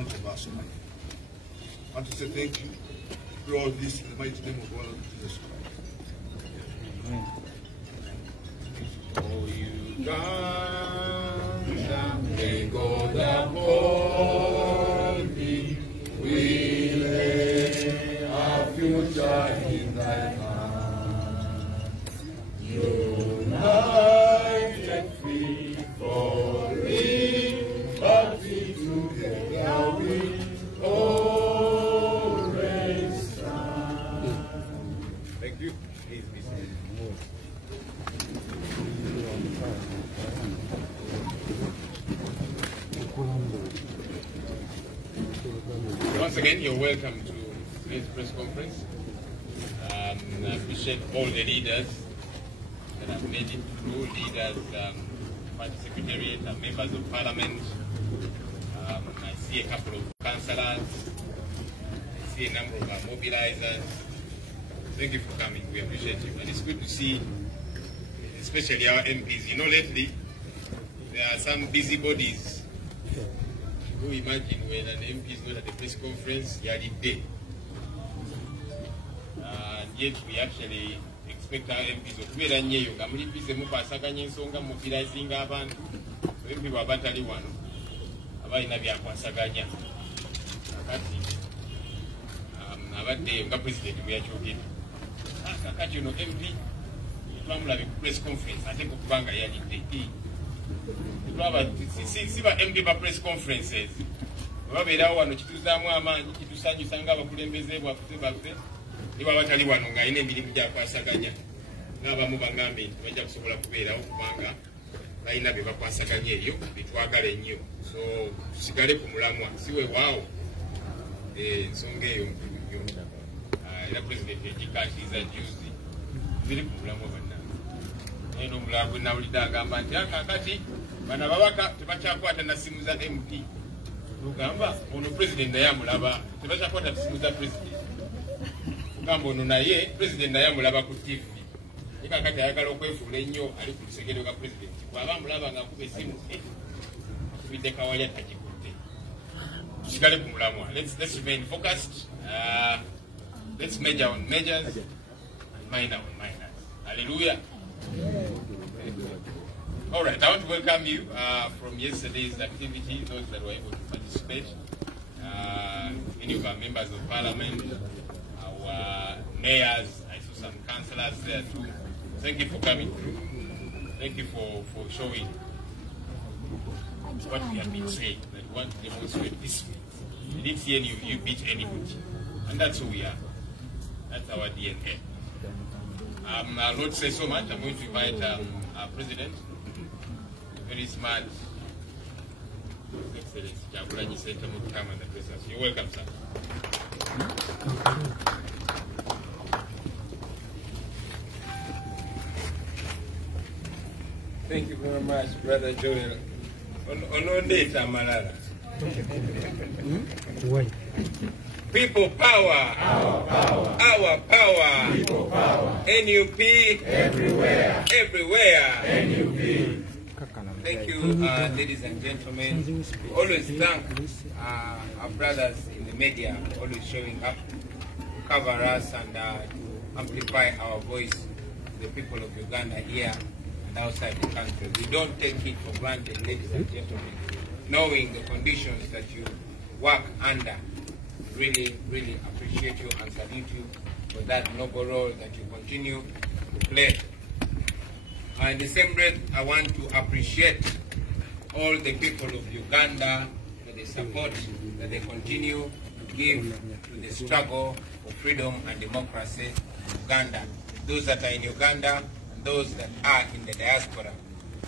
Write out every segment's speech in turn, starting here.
none of us. I want to say thank you. We all this in the mighty name of our Lord Jesus Christ. Oh, you God, may God upon thee. We lay our future in thy hands. United, free, falling, but we together we always stand. Thank you. Please be seated. Once again, you're welcome to today's press conference. I appreciate all the leaders that have made it through, leaders, party secretariat, and members of parliament. I see a couple of councillors. I see a number of our mobilizers. Thank you for coming. We appreciate you. And it's good to see, especially our MPs. You know, lately, there are some busybodies who imagine when an MP is not at the press conference, you are in day. And yet we actually expect our MPs to be there. You can only be able to mobilizing abantu. MP wabatali wano. Abaina bya kwasaganya. Akati abadde nga president byakyogedde. Kakati ono MP twamulaba ku press conference ate kubanga yalidde. Siba MP ba press conferences. Babeerawo wano kituzaamu amaanyi kitusanyusa ng'abakulembeze baffe niba batali wano ng'alina emirimu gyakwasaganya n'abamu baŋŋambe nti bajja kusobola kubeerawo kubanga balina be bakwasaganya eyo betwagala ennyo. So tusigale ku mulamwa si weewaawo ensonga eyo nnyo era pulezidenti egikatiriza juzi ziri ku mulamwa bannange. Naye n'omulala gwe nawulidde agamba nti akakati bano ababaka tebakyakwata na simu za MP. Lugamba ono president naye amulaba tebakyakwata simu za president. Lugamba ono naye president naye amulaba ku TV. Kakati ayagala okwefuula ennyo ali ku lusegere lwa president. Bw'aba amulaba ng'akuba essimu akubidde kawaya tagikutte. Tusigale ku mulamwa. Let's remain focused. Let's major on majors and minor on minors. Hallelujah. All right, I want to welcome you from yesterday's activity, those that were able to participate. Any of our members of parliament, our mayors, I saw some councillors there too. Thank you for coming through. Thank you for showing what we have been saying, that we want to demonstrate this way. We didn't see you beat anybody. And that's who we are. That's our DNA. I'll not say so much. I'm going to invite our president, very smart, Excellency Jagulanyi Sentamu, to come and address us. You're welcome, sir. Thank you very much, Brother Joel. Onondeta Malala. People power. Our power. Our power. People power. NUP. Everywhere. Everywhere. NUP. Thank you, ladies and gentlemen. We always thank our brothers in the media for always showing up to cover us and to amplify our voice to the people of Uganda here and outside the country. We don't take it for granted, ladies and gentlemen, knowing the conditions that you work under. Really, really appreciate you and salute you for that noble role that you continue to play. In the same breath, I want to appreciate all the people of Uganda for the support that they continue to give to the struggle for freedom and democracy in Uganda. Those that are in Uganda and those that are in the diaspora.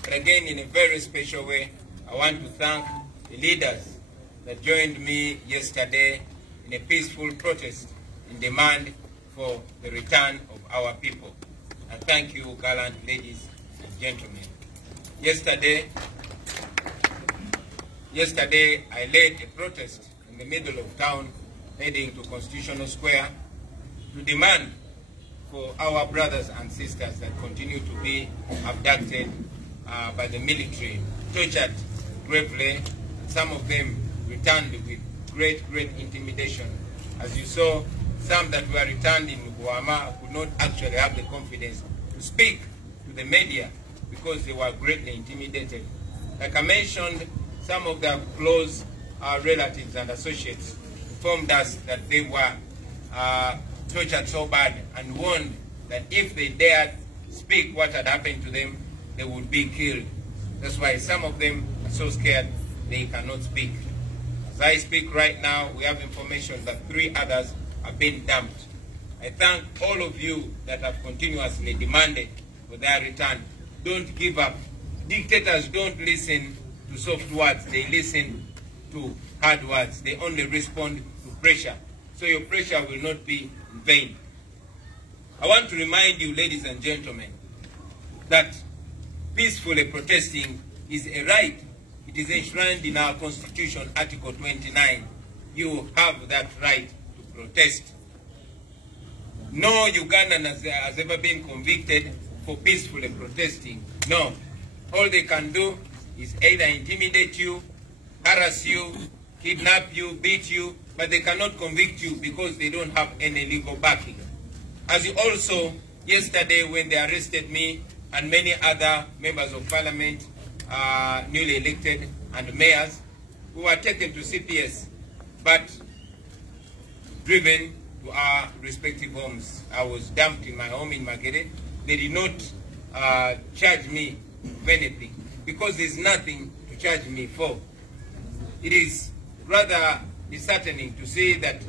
But again, in a very special way, I want to thank the leaders that joined me yesterday in a peaceful protest in demand for the return of our people. And thank you, gallant ladies and gentlemen. Yesterday, I led a protest in the middle of town, heading to Constitutional Square, to demand for our brothers and sisters that continue to be abducted by the military, tortured gravely, and some of them returned with great intimidation. As you saw, some that were returned in Guama could not actually have the confidence to speak to the media because they were greatly intimidated. Like I mentioned, some of their close relatives and associates informed us that they were tortured so bad and warned that if they dared speak what had happened to them, they would be killed. That's why some of them are so scared they cannot speak. As I speak right now, we have information that 3 others have been dumped. I thank all of you that have continuously demanded for their return. Don't give up. Dictators don't listen to soft words. They listen to hard words. They only respond to pressure. So your pressure will not be in vain. I want to remind you, ladies and gentlemen, that peacefully protesting is a right. It is enshrined in our Constitution, Article 29. You have that right to protest. No Ugandan has ever been convicted for peacefully protesting. No. All they can do is either intimidate you, harass you, kidnap you, beat you, but they cannot convict you because they don't have any legal backing. As you also, yesterday when they arrested me and many other members of parliament, newly elected, and mayors, who were taken to CPS, but driven to our respective homes. I was dumped in my home in Magere. They did not charge me with anything because there's nothing to charge me for. It is rather disheartening to see that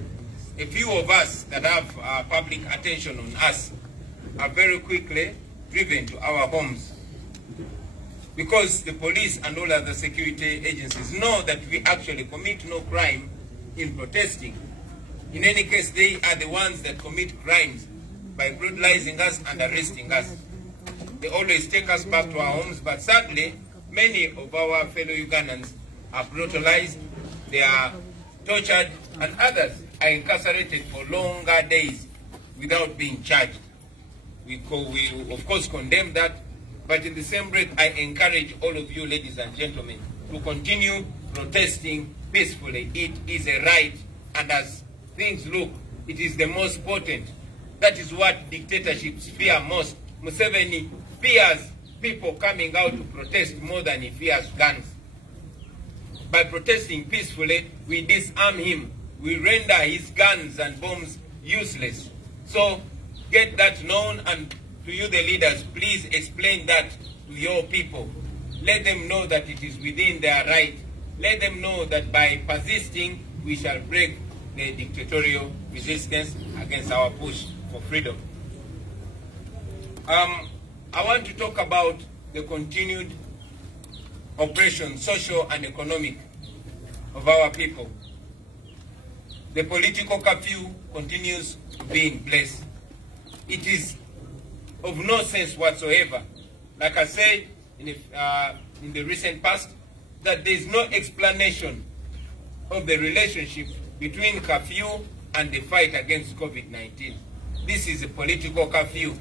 a few of us that have public attention on us are very quickly driven to our homes because the police and all other security agencies know that we actually commit no crime in protesting. In any case, they are the ones that commit crimes by brutalizing us and arresting us. They always take us back to our homes, but sadly, many of our fellow Ugandans are brutalized, they are tortured, and others are incarcerated for longer days without being charged. We of course condemn that, but in the same breath, I encourage all of you, ladies and gentlemen, to continue protesting peacefully. It is a right, and as things look, it is the most potent. That is what dictatorships fear most. Museveni fears people coming out to protest more than he fears guns. By protesting peacefully, we disarm him. We render his guns and bombs useless. So get that known, and to you the leaders, please explain that to your people. Let them know that it is within their right. Let them know that by persisting, we shall break the dictatorial resistance against our push for freedom. I want to talk about the continued oppression, social and economic, of our people. The political curfew continues to be in place. It is of no sense whatsoever, like I said in the recent past, that there is no explanation of the relationship between curfew and the fight against COVID-19. This is a political curfew.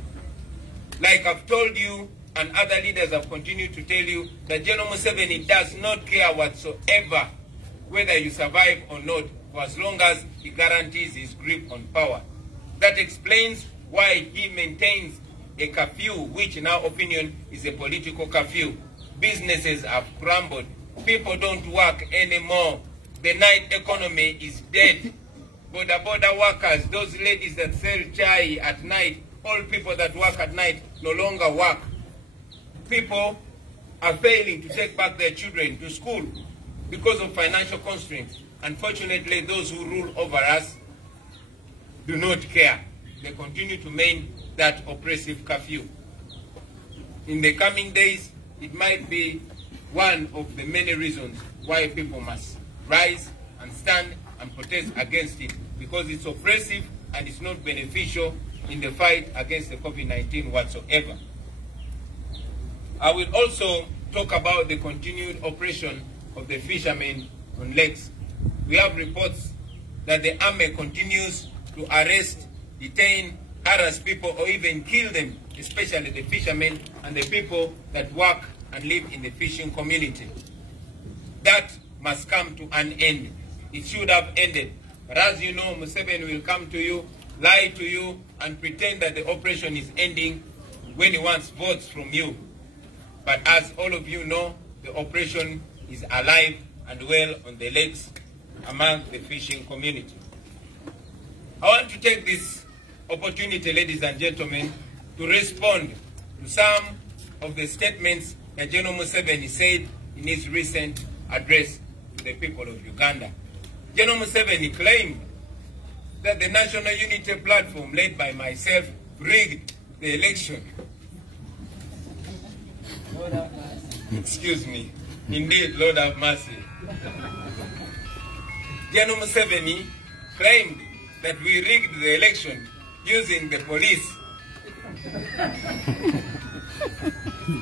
Like I've told you, and other leaders have continued to tell you, that General Museveni does not care whatsoever whether you survive or not, for as long as he guarantees his grip on power. That explains why he maintains a curfew, which in our opinion is a political curfew. Businesses have crumbled. People don't work anymore. The night economy is dead. Border workers, those ladies that sell chai at night, all people that work at night no longer work. People are failing to take back their children to school because of financial constraints. Unfortunately, those who rule over us do not care. They continue to maintain that oppressive curfew. In the coming days, it might be one of the many reasons why people must rise and stand and protest against it, because it's oppressive and it's not beneficial in the fight against the COVID-19 whatsoever. I will also talk about the continued oppression of the fishermen on lakes. We have reports that the army continues to arrest, detain, harass people, or even kill them, especially the fishermen and the people that work and live in the fishing community. That must come to an end. it should have ended. But as you know, Museveni will come to you, lie to you, and pretend that the operation is ending when he wants votes from you. But as all of you know, the operation is alive and well on the lakes among the fishing community. I want to take this opportunity, ladies and gentlemen, to respond to some of the statements that General Museveni said in his recent address to the people of Uganda. General Museveni claimed that the National Unity Platform, led by myself, rigged the election. Excuse me. Indeed, Lord have mercy. General Museveni claimed that we rigged the election using the police.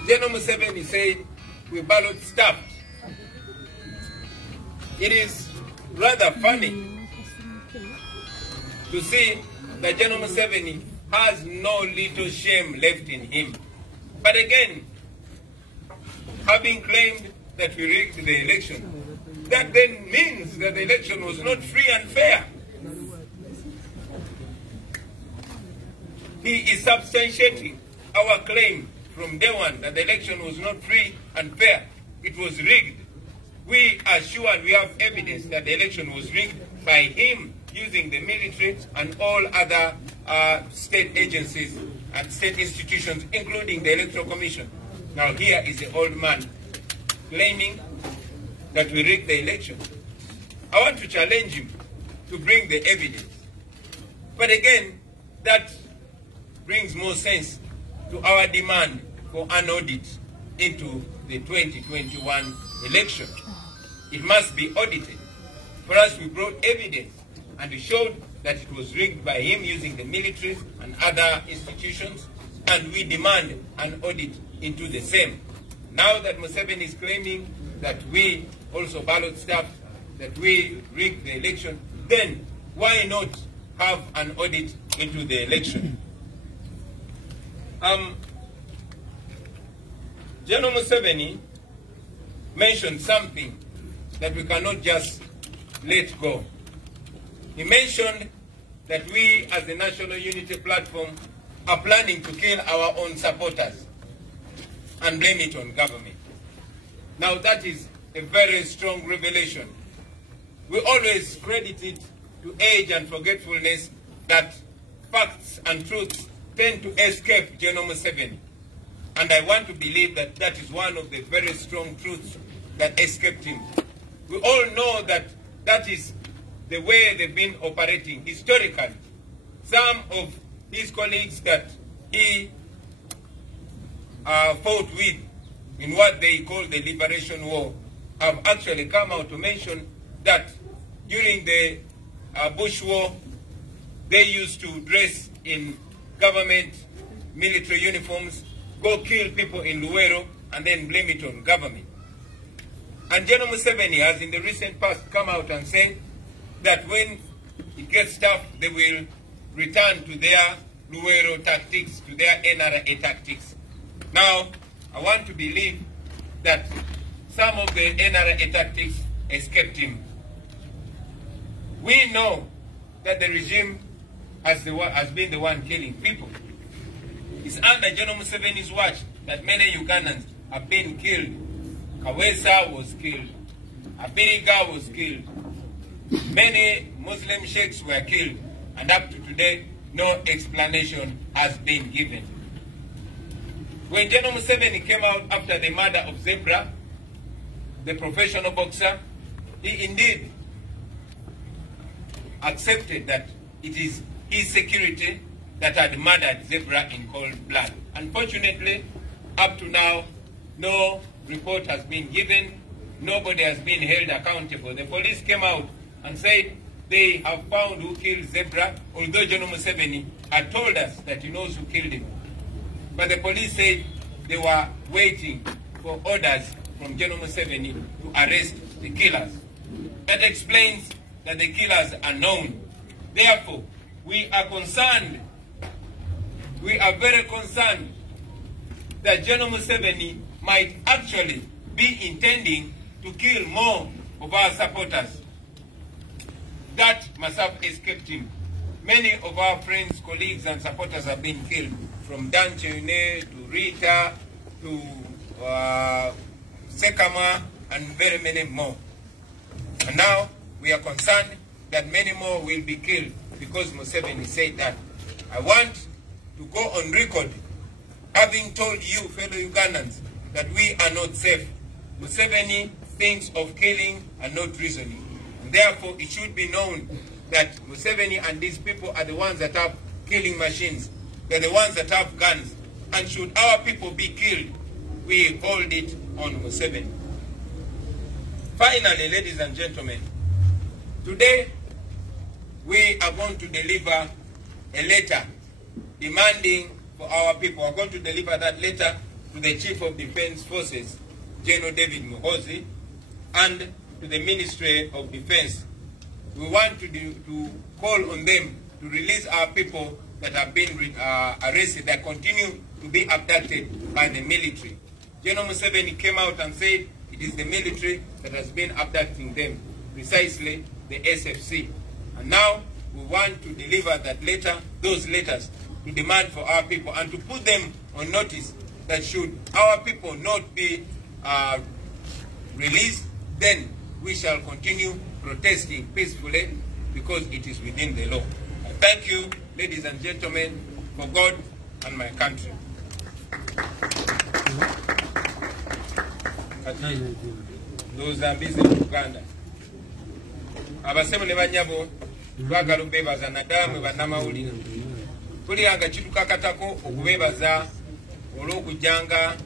General Museveni said we ballot stuffed. It is rather funny to see that General Museveni has no little shame left in him. But again, having claimed that we rigged the election, that then means that the election was not free and fair. He is substantiating our claim from day one that the election was not free and fair. It was rigged. We are sure and we have evidence that the election was rigged by him using the military and all other state agencies and state institutions, including the Electoral Commission. Now here is the old man claiming that we rigged the election. I want to challenge him to bring the evidence. But again, that brings more sense to our demand for an audit into the 2021 election. It must be audited. For us, we brought evidence and we showed that it was rigged by him using the military and other institutions, and we demand an audit into the same. Now that Museveni is claiming that we also ballot stuffed, that we rigged the election, then why not have an audit into the election? General Museveni mentioned something that we cannot just let go. He mentioned that we as the National Unity Platform are planning to kill our own supporters and blame it on government. Now that is a very strong revelation. We always credit it to age and forgetfulness that facts and truths tend to escape General Museveni. And I want to believe that that is one of the very strong truths that escaped him. We all know that that is the way they've been operating historically. Some of his colleagues that he fought with in what they call the Liberation War have actually come out to mention that during the Bush War, they used to dress in government military uniforms, go kill people in Luwero, and then blame it on government. And General Museveni has in the recent past come out and said that when it gets tough, they will return to their Luwero tactics, to their NRA tactics. Now, I want to believe that some of the NRA tactics escaped him. We know that the regime has been the one killing people. It's under General Museveni's watch that many Ugandans have been killed. Kawesa was killed. Abiriga was killed. Many Muslim sheikhs were killed. And up to today, no explanation has been given. When General Museveni came out after the murder of Zebra, the professional boxer, he indeed accepted that it is his security that had murdered Zebra in cold blood. Unfortunately, up to now, no report has been given. Nobody has been held accountable. The police came out and said they have found who killed Zebra, although General Museveni had told us that he knows who killed him. But the police said they were waiting for orders from General Museveni to arrest the killers. That explains that the killers are known. Therefore, we are concerned, we are very concerned that General Museveni might actually be intending to kill more of our supporters. that must have escaped him. Many of our friends, colleagues, and supporters have been killed, from Dan Cheune to Rita to Sekama and very many more. And now we are concerned that many more will be killed because Museveni said that. I want to go on record having told you, fellow Ugandans, that we are not safe. Museveni thinks of killing and not reasoning. And therefore, it should be known that Museveni and these people are the ones that have killing machines. They're the ones that have guns. And should our people be killed, we hold it on Museveni. Finally, ladies and gentlemen, today we are going to deliver a letter demanding for our people. We're going to deliver that letter to the Chief of Defense Forces, General David Muhoozi, and to the Ministry of Defense. We want to call on them to release our people that have been arrested, that continue to be abducted by the military. General Museveni came out and said it is the military that has been abducting them, precisely the SFC. And now we want to deliver that letter, those letters, to demand for our people and to put them on notice that should our people not be released, then we shall continue protesting peacefully because it is within the law. I thank you, ladies and gentlemen, for God and my country. Those are busy in Uganda. Abasemu ne banyabo twagala bebaza nadamu bannamawulire. Tuliranga kitukakatako okubebaza olw'okujjanga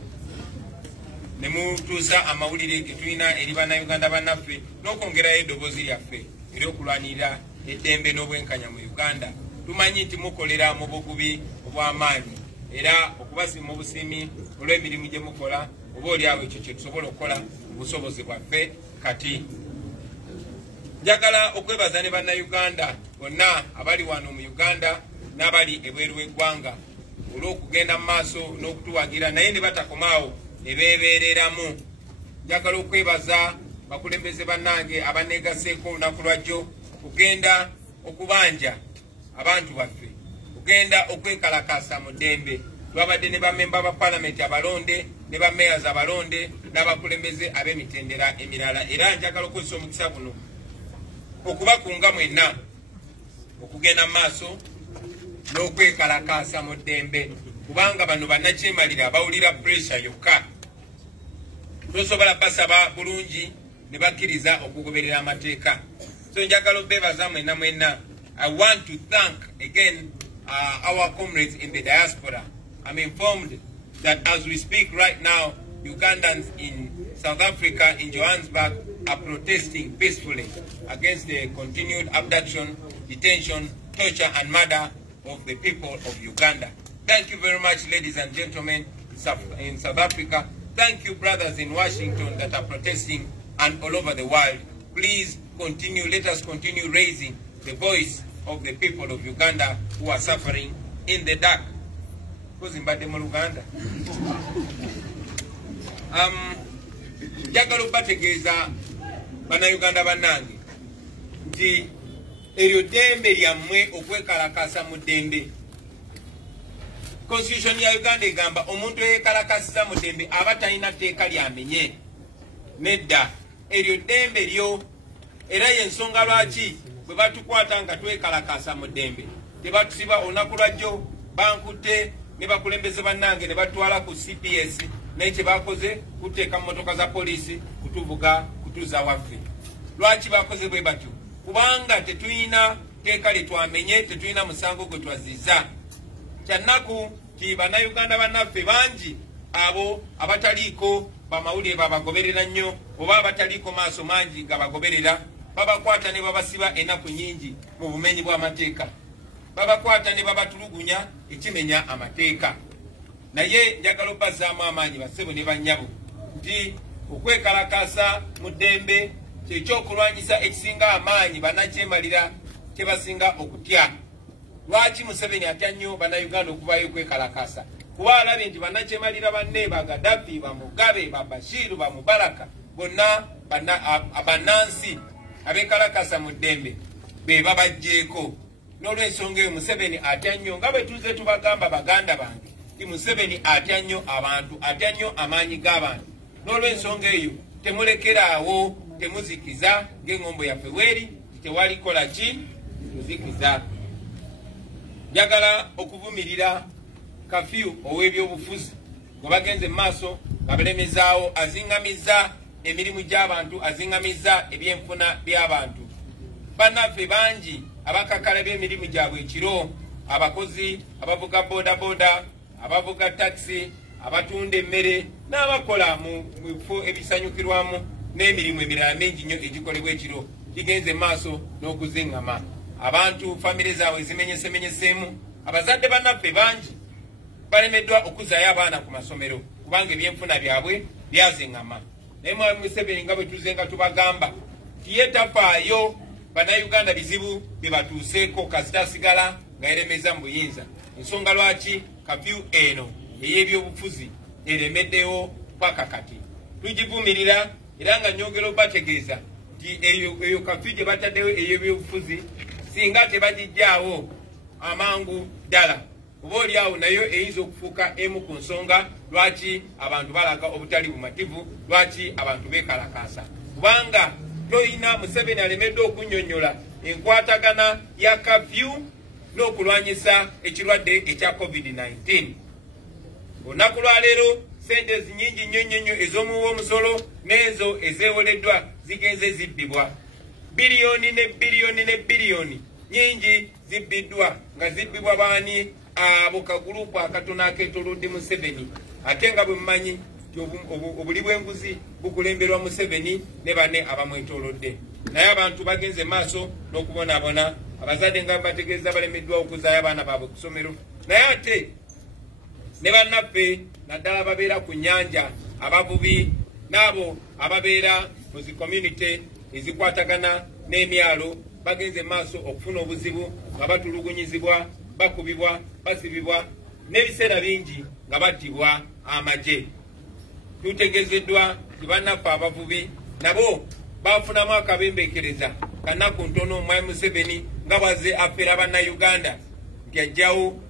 ne mutuusa amawulire ge tulina eri bannayuganda bannaffe n'okwongerayo eddoboozi lyaffe ery'okulwanirira eddembe n'obwenkanya mu Uganda. Tumanyi nti mukolera mu bugubi obw'amaanyi era okubasiima obusiimi olw'emirimu gye mukola oba oliawo ekyo kye tusobola okukola mu busobozi bwaffe. Kati njagala okwebaza ne bannayuganda bonna abali wano mu Uganda n'abali ebweru w'eggwanga olw'okugenda mu maaso n'okutuwagira naye ne batakomaawo ne beebeereramu. Njagala okwebaza bakulembeze bannange abaneegaseeko olunaku lwajjo kugenda okubanja abantu baffe, kugenda okwekalakaasa mu ddembe. Twabadde ne bamemba ba palamenti abalonde ne bameyazi abalonde n'abakulembeze ab'emitendera emirala, era njagala okukozesa omukisa guno okubakunga mwenna okugenda mu maaso n'okwekalakaasa mu ddembe, kubanga bano bannakyemalira bawulira pressure yokka. Tosobola basaba bulungi ne bakkiriza okugoberera amateeka. So njagala obebaza mwenna mwenna. I want to thank again our comrades in the diaspora. I'm informed that as we speak right now, Ugandans in South Africa, in Johannesburg, are protesting peacefully against the continued abduction, detention, torture and murder of the people of Uganda. Thank you very much, ladies and gentlemen, in South Africa. Thank you, brothers in Washington that are protesting and all over the world. Please continue, let us continue raising the voice of the people of Uganda who are suffering in the dark. Njagala okubategeeza bannayuganda bannange nti eryo ddembe lyammwe okwekalakasa mu ddembe. Constitution ya Uganda egamba omuntu eyekalakasiza mu ddembe aba talina tteeka lyamenye. Nedda, eryo ddembe lyo, era y'ensonga lwaki bwe batukwata nga twekalakasa mu ddembe tebatusiba. Olunaku lwajjo bankutte ne bakulembeze bannange ne batwala ku CPS, naye kye bakoze kuteeka mu motoka za poliisi kutuvuga kutuuza waffe. Lwaki bakoze bwe batyo? Kubanga tetulina tteeka lye twamenye, tetulina musango gwe twaziza. Kyannaku ti bannayuganda bannaffe bangi abo abataliiko bamawulire babagoberera nnyo oba abataliiko maaso mangi nga bagoberera, babakwata ne babasiba ennaku nnyingi mu bumenyi bw'amateeka, babakwata ne babatulugunya ekimenya amateeka. Naye njagala obbazaamu amaanyi bassebo ne bannyabo nti okwekalakaasa mu ddembe kyekyokulwanyisa ekisinga amaanyi bannakyemalira kye basinga okutya. Lwaki Museveni atya nnyo bannayuganda okuvayo okwekalakaasa? Kuba alabye nti bannakyemalira banne ba Gaddafi, ba Mugabe, ba Bashiru, ba Mubaraka bonna bannansi abekalakasa mu ddembe be babajjeeko. N'olw'ensonga eyo Museveni atya nnyo nga bwe tuze tubagamba baganda bange ti Museveni atya nnyo abantu, atya nnyo amaanyi g'abantu. N'olw'ensonga eyo temulekeraawo, temuzikiza ng'engombo yaffe weeri, tewali kola ki muzikiza. Njagala okuvumirira kafyu ow'ebyobufuzi gwe bagenze mu maaso nga balemezaawo, aziŋŋamizza emirimu gy'abantu, aziŋŋamizza ebyenfuna by'abantu. Bannaffe bangi abakakala b'emirimu gyabwe ekiro, abakozi, abavuga bodaboda, abavuga takisi, abatunda emmere n'abakola mu bifo ebisanyukirwamu n'emirimu emirala mingi nnyo egikolebwa ekiro, gigenze maaso n'okuziŋŋama. Abantu famire zaabwe zimenyesemenyeseemu. Abazadde bannaffe bangi balemeddwa okuzaayo abaana ku masomero kubanga ebyenfuna byabwe byaziŋŋama. Naye Mwami Museveni nga bwe tuze nga tubagamba tiye tafaayo bannayuganda bizibu bye batuuseeko kasita asigala nga yeremeza mu buyinza. Ensonga lwaki kafyu eno ey'ebyobufuzi eremeddewo paka kati tugivumirira, era nga nyongera obategeeza nti eyo kafyu gye bataddewo ey'ebyobufuzi singa tebagijjaawo amangu ddala oba oliawo nayo eyinza okufuuka emu ku nsonga lwaki abantu balaga obutali bumativu, lwaki abantu beekalakaasa. Kubanga toyina Museveni alemeddwa okunnyonnyola enkwatagana ya kafyu n'okulwanyisa ekirwadde ekya COVID-19. Olunaku lwa leero sente nyingi nnyo ez'omuwa omusolo n'ezo ezeewoleddwa zigenze zibbibwa. Biliyoni ne biliyoni ne biliyoni nyingi zibbiddwa, nga zibbibwa baani? Abo kagurupu akatono akeetoolodde Museveni. Ate nga bwe mumanyi obuli bw'enguzi bukulemberwa Museveni ne banne abamwetoolodde. Naye abantu bagenze maaso n'okubonaabona, abazadde nga bategeeza balemeddwa okuzaayo abaana baabwe ku ssomero. Naye ate ne bannaffe naddala ababeera ku nnyanja, abavubi n'abo ababeera mu zi community ezikwatagana n'emyalo bagenze maaso okufuna obuzibu nga batulugunyizibwa, bakubibwa, basibibwa, n'ebiseera bingi nga battibwa amagye. Tutegezeddwa nti bannaffe abavubi nabo bafunamu akabembeekereza kanaku ntono Mwami Museveni nga bwaze afeera bannayuganda nti ajjawo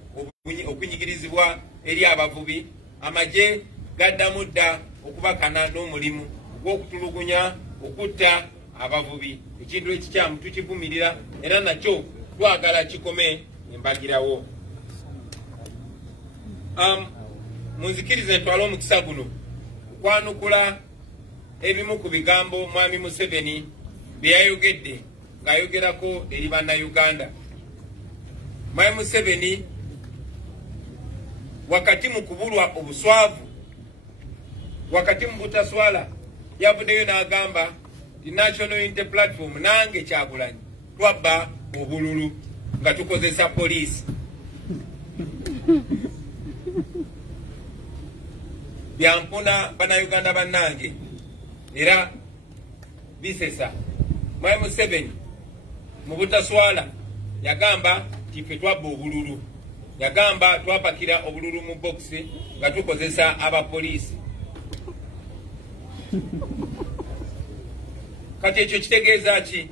okunyigirizibwa eri abavubi. Amagye gaddamu dda okubakana n'omulimu gw'okutulugunya, okutta abavubi. Ekintu ekikyamu tukivumirira era nakyo twagala kikome embagirawo. Munzikirize ntwale omukisa guno okwanukula ebimu ku bigambo Mwami Museveni bye yayogedde ng'ayogerako eri bannayuganda. Mwami Museveni wakati mu kubulwa obuswavu, wakati mu butaswala, yavuddeyo n'agamba the National Unity Platform nange Kyagulanyi twabba obululu nga tukozesa poliisi. Byampuna bannayuganda bannange era bisesa. Mwami Museveni mu butaswala yagamba nti ffe twabba obululu, yagamba twapakira obululu mu bokisi nga tukozesa abapoliisi. Kati ekyo kitegeeza ki?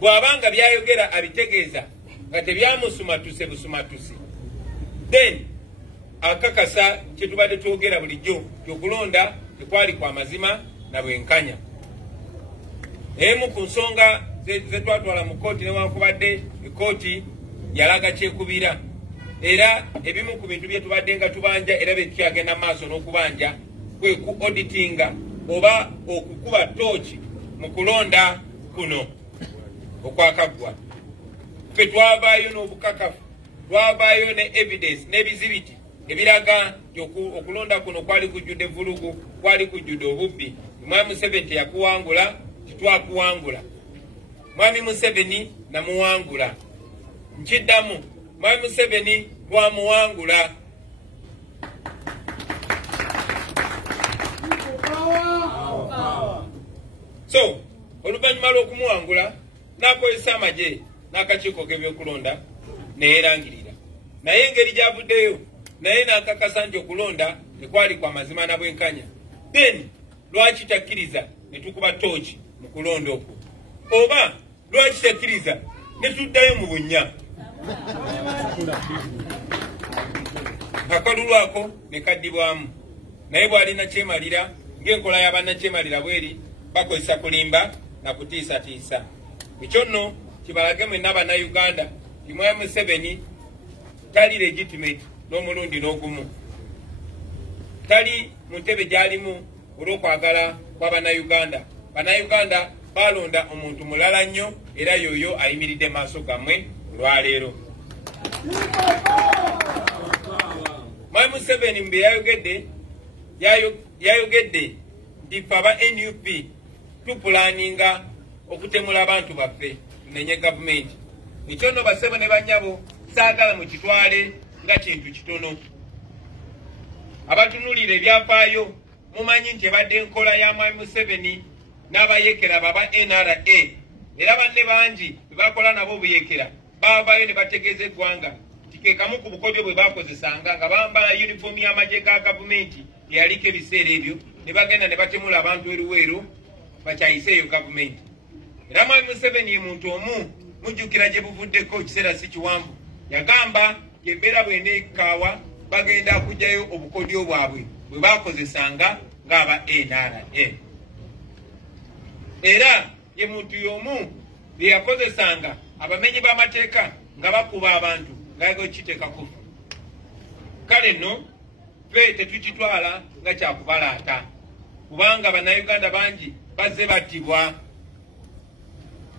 Bw'abanga byayogera abitegeeza nga tebyamusumatuse busumatuse, then akakasa kye tubadde twogera bulijjo okulonda tekwali kwa mazima na bwenkanya. Emu ku nsonga ze twatwala mu kooti newankubadde ekooti yalaga kyekubira, era ebimu ku bintu bye tubadde nga tubanja era bye tukyagenda maaso n'okubanja kwe ku auditinga oba okukuba tooki mu kulonda kuno okwakaggwa. Ffe twavaayo n'obukakafu, twavaayo ne evidence n'ebizibiti ebiraga nti okulonda kuno kwali kujjudde vulugu, kwali kujjudde obubbi. Mwami Museveni teyakuwangula, titwakuwangula. Mwami Museveni namuwangula. Nkiddamu, Mwami Museveni twamuwangula. So, oluvannyuma lw'okumuwangula n'akozesa amagye n'akakiiko k'ebyokulonda neerangirira. Naye engeri gy'avuddeyo naye n'akakasa nti okulonda tekwali kwa mazima na bwenkanya. Then lwaki takkiriza ne tukuba tooki mu kulonda okwo? Oba lwaki tekkiriza ne tuddayo mu bunnya akalulwako ne kaddibwamu naye bw'alina kyemalira ng'enkola y'abannakyemalira bweri bakozesa kulimba na kutiisatiisa ekyo nno kibalage mwenna bannayuganda Mwami Museveni tali legitimate n'omulundi n'ogumu tali mu ntebe gy'alimu olw'okwagala kw'abannayuganda. Bannayuganda balonda omuntu mulala nnyo era yoyo ayimiridde maaso gammwe olwaleero. Mwami Museveni mbe yayogedde nti ffe aba NUP tupulaninga okutemula abantu baffe tunenye gavumenti. Ekyo nno basebo ne bannyabo saagala mu kitwale nga kintu kitono. Abatunulira ebyafaayo mumanyi nti ebadde enkola ya Mwami Museveni n'abayekera baba NRA era banne bangi bwe bakola nabo obuyekera baavaayo ne bategeeza eggwanga nti ke kamu ku bukodyo bwe bakozesanga nga bambala yunifoomu y'amagye ga gavumenti eyaliko ebiseera ebyo ne bagenda ne batemula abantu eruweero bakyayiseeyo gavumenti. Era Mwami Museveni ye muntu omu mujjukira gye buvuddeko ekiseera si kiwanvu yagamba embeera bw'eneekaawa bagenda kugyayo obukodyo bwabwe bwe bakozesanga ng'aba NRA. Era ye muntu y'omu bye yakozesanga abamenyi b'amateeka nga bakuba abantu ng'ayagala okiteekako. Kale nno ffe tetukitwala nga kyakubalaata kubanga bannayuganda bangi bazze battibwa.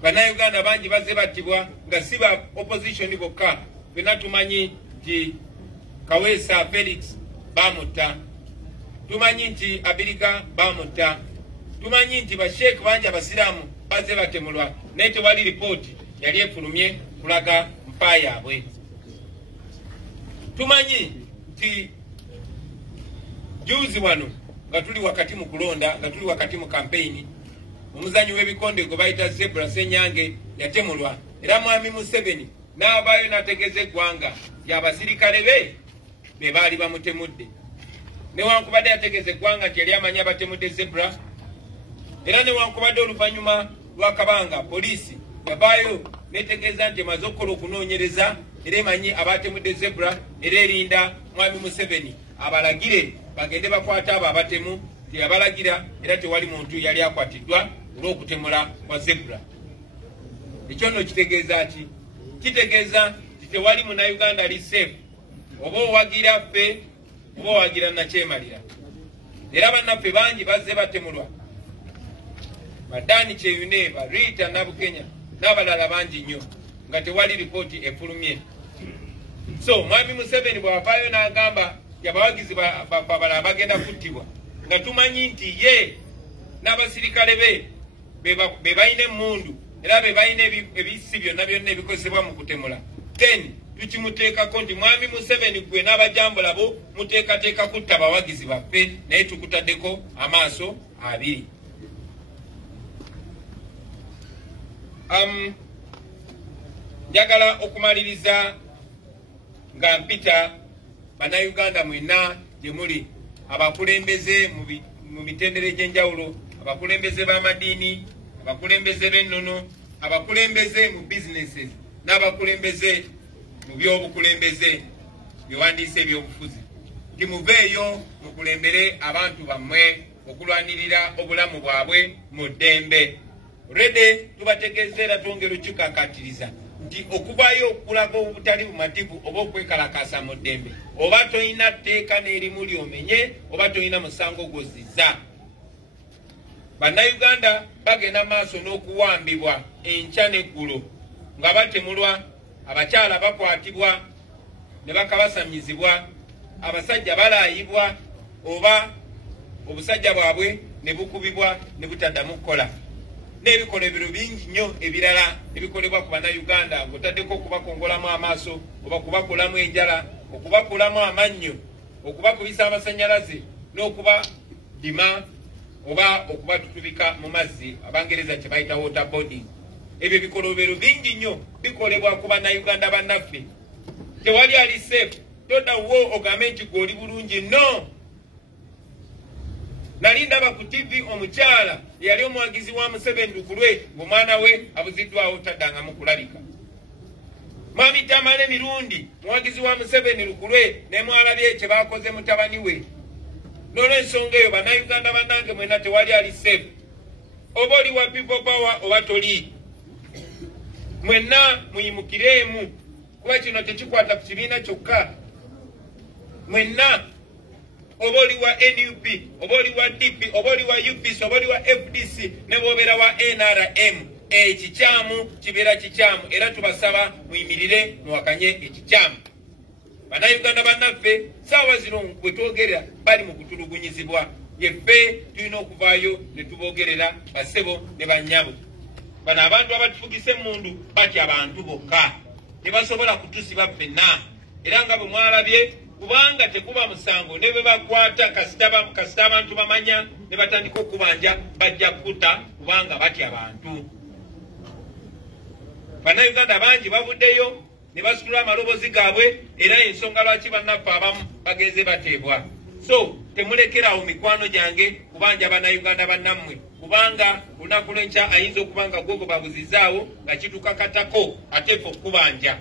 Bannayuganda bangi bazze battibwa nga si ba opposition bokka. Ffenna tumanyi nti Kaweesa Felix bamutta, tumanyi nti Abiriga bamutta, tumanyi nti basheek bangi abasiraamu bazze batemulwa naye tewali ripooti yali efulumye kulaga mpa yaabwe. Tumanyi nti juzi wano nga tuli wakati mu kulonda nga tuli wakati mu kampeyini omuzanyi w'ebikonde gwe bayita Zebra Ssenyange yatemulwa era Mwami Museveni n'avaayo n'ategeeza eggwanga y'abasirikale be baali bamutemudde. Newankubadde yategeeza eggwanga nti yali amanyi abatemudde Zebra era newankubadde oluvannyuma lwa Kabanga poliisi yavaayo n'etegeeza nti emaze okukola okunoonyereza era emanyi abatemudde Zebra era erinda Mwami Museveni abalagire bagende bakwate abo abatemu teyabalagira era tewali muntu yali akwatiddwa olw'okutemula kwa Zebra. Ekyo nno kitegeeza ki? Kitegeeza nti tewali munnayuganda ali safe oba owagira ffe oba owagira nakyemalira. Era bannaffe bangi bazze batemulwa Badani Kyeyune, Rita Nabukenya n'abalala bangi nnyo nga tewali ripooti efulumye. So Mwami Museveni bw'avaayo n'agamba abawagizi balala bagenda kuttibwa nga tumanyi nti ye n'abasirikale be balina emmundu era be balina ebisi byonna ebikozesebwa mu kutemula. Then tukimuteekako nti Mwami Museveni gwe n'abajambula bo muteekateeka kutta abawagizi baffe naye tukutaddeko amaaso abiri. Njagala okumaliriza nga mpita bannayuganda mwenna gye muli abakulembeze mu mitendera egy'enjawulo, abakulembeze b'amadiini, abakulembeze b'ennono, abakulembeze mu businesses n'abakulembeze mu by'obukulembeze byewandiise ebyobufuzi nti muveeyo mukulembere abantu bammwe okulwanirira obulamu bwabwe mu ddembe. Rede tubategeeza era twongera okukikakatiriza nti okuvaayo okulaga obutali bumativu oba okwekalakasa mu ddembe oba toyina tteeka n'erimu lyomenye oba toyina musango gwozizza. Bannayuganda bagenda maaso n'okuwambibwa enkya n'eggulo nga batemulwa, abakyala bakwatibwa ne bakabasamizibwa, abasajja balaayibwa oba obusajja bwabwe ne bukubibwa ne butaddamu kukola. N'ebikolebero bingi nnyo ebirala ebikolebwa ku bannayuganda ng'otaddeko okubakongolamu amaaso oba kubakulamu enjala, okubakulamu amannyo, okubakubisa amasannyalaze n'okubadima oba okubatutubika mu mazzi Abangereza kye bayita waterboarding. Ebyo bikolobero bingi nnyo bikolebwa ku bannayuganda bannaffe. Tewali ali safe. Toddawo ogambe nti gw'oli bulungi. No! Nali ndaba ku TV omukyala yali omuwagizi wa Museveni lukulwe ng'omwana we abuziddwawo taddanga mu kulabika. Mwami Tamale Mirundi muwagizi wa Museveni lukulwe ne mwalabye kye baakoze mutabani we. N'olw'ensonga eyo bannayuganda bannange mwenna tewali ali safe. Oba oli wa people power oba toli. Mwenna muyimukireemu kuba kino tekikwata ku kibiina kyokka. Mwenna oba oli wa NUP, oba oli wa DP, oba oli wa UPC, oba oli wa FDC, ne bw'obeera wa NRM, ekikyamu kibeera kikyamu era tubasaba muyimirire muwakanye ekikyamu. Bannayuganda bannaffe saawa zino bwe twogerera bali mu kutulugunyizibwa. Yeffe tulina okuvaayo ne tuboogerera bassebo ne bannyabo. Bano abantu abatufugisa emmundu batya abantu bokka. Tebasobola kutusiba ffenna. Era nga bwe mwalabye kubanga tekuba musango ne bwe bakwata kasita abantu bamanya ne batandika okubanja bajja kukuta kubanga batya abantu. Bannayuganda bangi bavuddeyo ne basitula amalobozi gaabwe era ensonga lwaki bannaffe abamu bagenze bateebwa. So temulekerawo mikwano gyange kubanja bannayuganda bannammwe kubanga lunaku lw'enkya ayinza okubanga gwogo babuzizaawo nga kitukakatako ate ffe okubanja.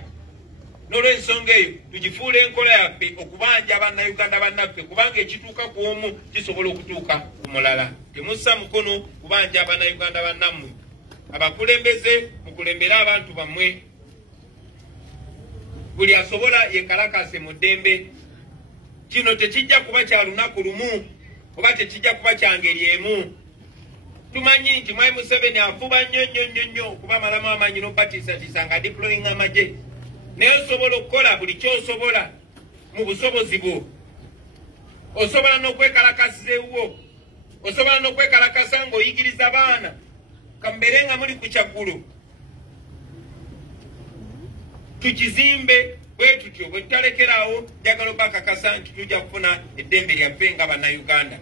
N'olw'ensonga eyo tugifuula enkola yaffe okubanja bannayuganda bannaffe kubanga ekituuka ku omu kisobola okutuuka ku mulala. Temussa mukono kubanja bannayuganda bannammwe. Abakulembeze mukulembere abantu bammwe. Buli asobola yekalakase mu ddembe. Kino tekijja kuba kya lunaku lumu oba tekijja kuba kya ngeri emu. Tumanyi nti Mwai Museveni afuba nnyo kuba malamu amanyi n'obatiisatiisa nga deploying amagye. Naye osobola okukola buli ky'osobola mu busobozi bwo. Osobola n'okwekalakasizeewo. Osobola n'okwekalakasa ng'oyigiriza baana. Kambeere nga muli ku kyaggulo. Tukizimbe bwe tutyo bwe tutalekerawo njagala obakakasa nti tujja kufuna eddembe lyaffe nga bannayuganda.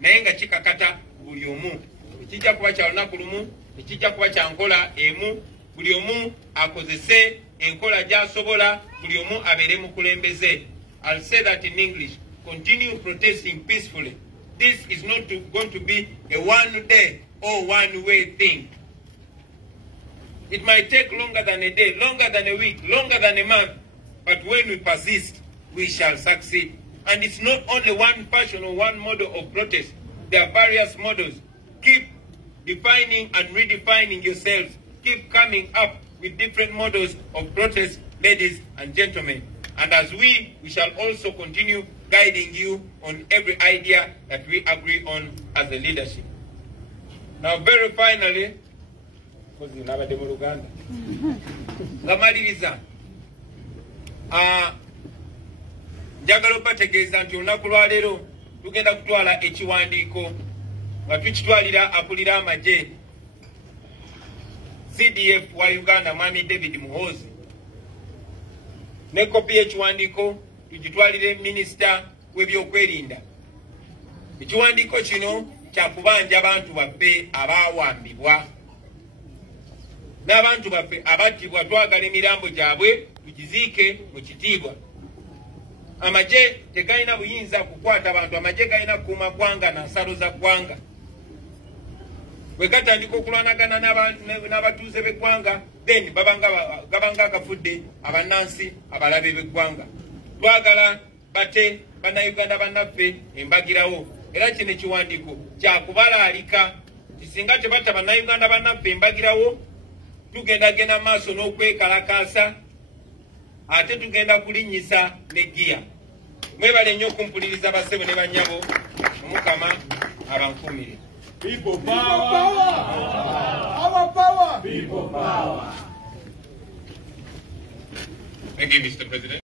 Naye nga kikakata buli omu. Ekijja kuba kya lunaku lumu, ekijja kuba kya nkola emu, buli omu akozese enkola gy'asobola, buli omu abeere mukulembeze. I'll say that in English. Continue protesting peacefully. This is not going to be a one-day or one-way thing. It might take longer than a day, longer than a week, longer than a month. But when we persist, we shall succeed. And it's not only one fashion or one model of protest. There are various models. Keep defining and redefining yourselves. Keep coming up with different models of protest, ladies and gentlemen. And as we shall also continue guiding you on every idea that we agree on as a leadership. Now, very finally, Gamaliriza, njagala obategeeza nti olunaku lwa leero tugenda kutwala ekiwandiiko nga tukitwalira akulira amagye CDF wa Uganda Mwami David Muhoozi. Ne kopi y'ekiwandiiko tugitwalire minisita w'ebyokwerinda. Ekiwandiiko kino kya kubanja abantu baffe abaawambibwa n'abantu baffe abattibwa. Twagala emirambo gyabwe tugiziike mu kitiibwa. Amagye tegalina buyinza kukwata abantu. Amagye galina kukuuma ggwanga na nsalo za ggwanga. Bwe gatandika okulwanagana n'abatuuze b'eggwanga, then gabanga agafudde abannansi abalabe b'eggwanga. Twagala bate bannayuganda bannaffe embagirawo. Era kino ekiwandiiko kya kubalaalika. Kisinga tebatta bannayuganda bannaffe embagirawo, tugendagenda maaso n'okwekalakaasa, ate tugenda kulinnyisa ne giya. Mwebale nnyo okumpuliriza bassebo ne bannyabo. Omukama abankumire. People power! Our power! People power! Thank you, Mr. President.